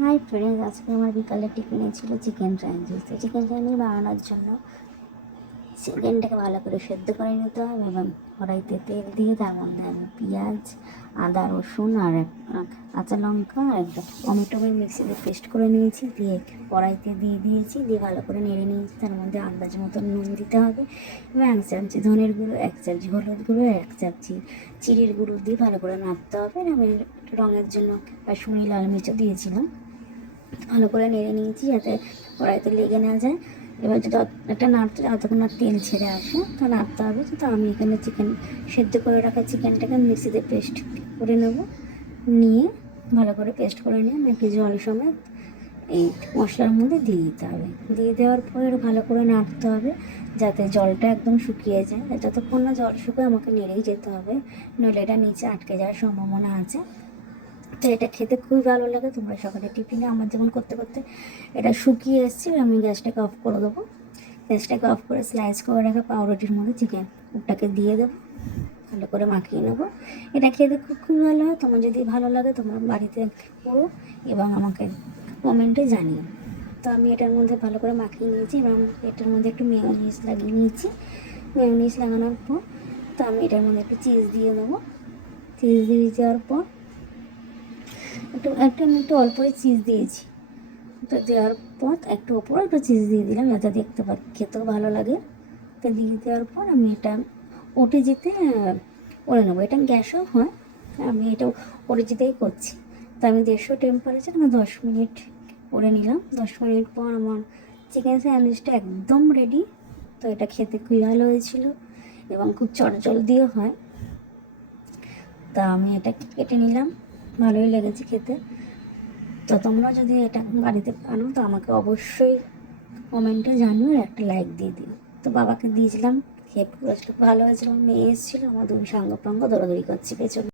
Hi friends, আজকে আমার বিকালে টিফিনে ছিল চিকেন স্যান্ডউইচ। তো চিকেন স্যান্ডউইচ বানানোর জন্য চিকেনটাকে ভালো করে সেদ্ধ করে নিতে হবে এবং কড়াইতে তেল দিয়ে তার মধ্যে আমি পেঁয়াজ, আদা, রসুন আর কাঁচা লঙ্কা আর একটা টমেটো মিক্সিতে পেস্ট করে নিয়েছি, দিয়ে কড়াইতে দিয়েছি, দিয়ে ভালো করে নেড়ে নিয়েছি। তার মধ্যে আন্দাজ মতো নুন দিতে হবে এবং 1 চামচি ধনের গুঁড়ো, 1 চামচি হলুদ গুঁড়ো, 1 চামচি চিড়ের গুঁড়ো দিয়ে ভালো করে নাড়তে হবে। আমি রঙের জন্য কাশ্মীরি লাল মির্চও দিয়েছিলাম। ভালো করে নেড়ে নিয়েছি যাতে কড়াইতে লেগে না যায়। এবার যদি একটা নাড়তে যতক্ষণ না তেল ছেড়ে আসে তা নাড়তে হবে। তো আমি এখানে চিকেন সেদ্ধ করে রাখা চিকেনটাকে মিক্সিতে পেস্ট করে নেব, নিয়ে ভালো করে পেস্ট করে নিয়ে আমি একটু জল সমেত এই মশলার মধ্যে দিয়ে দিতে হবে। দিয়ে দেওয়ার পরে ভালো করে নাড়তে হবে যাতে জলটা একদম শুকিয়ে যায়। যতক্ষণ না জল শুকায় আমাকে নেড়েই যেতে হবে, নইলে এটা নিচে আটকে যাওয়ার সম্ভাবনা আছে। তো এটা খেতে খুবই ভালো লাগে। তোমরা সকালে টিফিনে আমার যেমন করতে করতে এটা শুকিয়ে এসেছি, আমি গ্যাসটাকে অফ করে দেবো। গ্যাসটাকে অফ করে স্লাইস করে রাখা পাউরুটির মধ্যে চিকেনটাকে দিয়ে দেবো, ভালো করে মাখিয়ে নেবো। এটা খেতে খুব ভালো হয়। তোমার যদি ভালো লাগে তোমরা বাড়িতে করো এবং আমাকে কমেন্টে জানিও। তো আমি এটার মধ্যে ভালো করে মাখিয়ে নিয়েছি এবং এটার মধ্যে একটু মেয়োনিজ লাগিয়ে নিয়েছি। মেয়োনিজ লাগানোর পর তো আমি এটার মধ্যে একটু চিজ দিয়ে দেবো। চিজ দিয়ে দেওয়ার পর আমি একটু অল্পই চিজ দিয়েছি। তো দেওয়ার পর একটু ওপরে একটু চিজ দিয়ে দিলাম যাতে দেখতে খেতেও ভালো লাগে। তো দিয়ে দেওয়ার পর আমি এটা ওটিজিতে করে নেবো। এটা গ্যাসও হয়, আমি এটা ওটিজিতেই করছি। তো আমি 150 টেম্পারেচার 10 মিনিট করে নিলাম। 10 মিনিট পর আমার চিকেন স্যান্ডউইচটা একদম রেডি। তো এটা খেতে খুবই ভালো হয়েছিল এবং খুব চটজলদিও হয়। তা আমি এটা কেটে নিলাম, ভালোই লেগেছে খেতে। তো তোমরা যদি এটা বাড়িতে আনো তো আমাকে অবশ্যই কমেন্টে জানিও আর একটা লাইক দিয়ে দিও। তো বাবাকে দিয়েছিলাম, খেয়ে ভালো হয়েছিল। মেয়ে এসেছিলো, আমার 2 সাঙ্গ পাঙ্গ দৌড়াদৌড়ি করছে পেছনে।